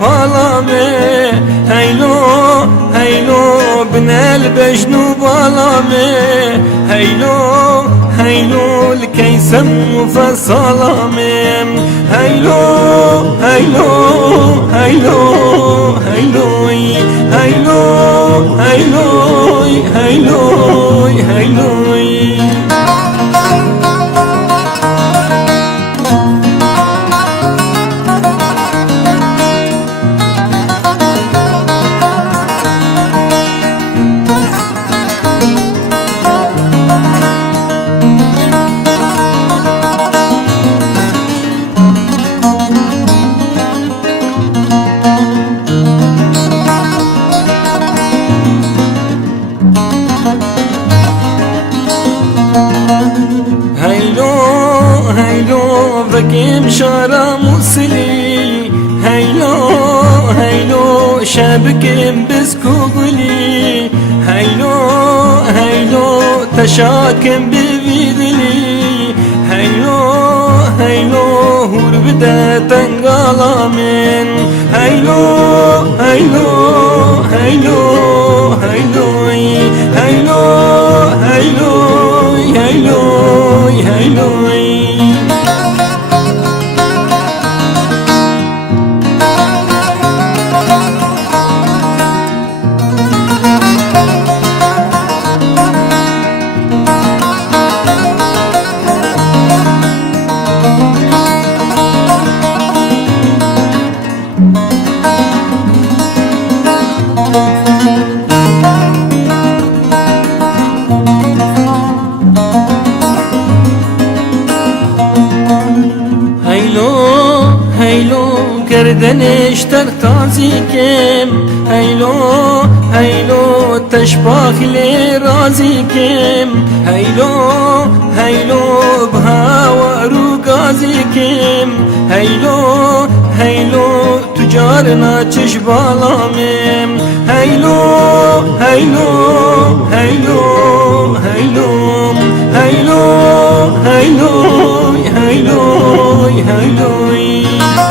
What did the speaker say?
بالامي هيلو هيلو بن البجنو بالامي هيلو هيلو الكيسم وفصلامي هيلو هيلو هيلو هيلو هيلو هيلو هيلو هيلو هيلو هيلو بكيم شارع موصلي هيلو هيلو شابكيم بسكوبلي هيلو هيلو تشاكم ببيدلي هيلو هيلو هور بدا تنقلامين هيلو هيلو هيلو هيلو هيلو هيلو هيلو هيلو هيلو گردن اشتر تازی کم هيلو هيلو تشباخ لی رازی کم هيلو هيلو بها رو گازی کم هيلو هيلو تجارنا چش بالامم هيلو هيلو هيلو هيلو هيلو هيلو هيلو هيلو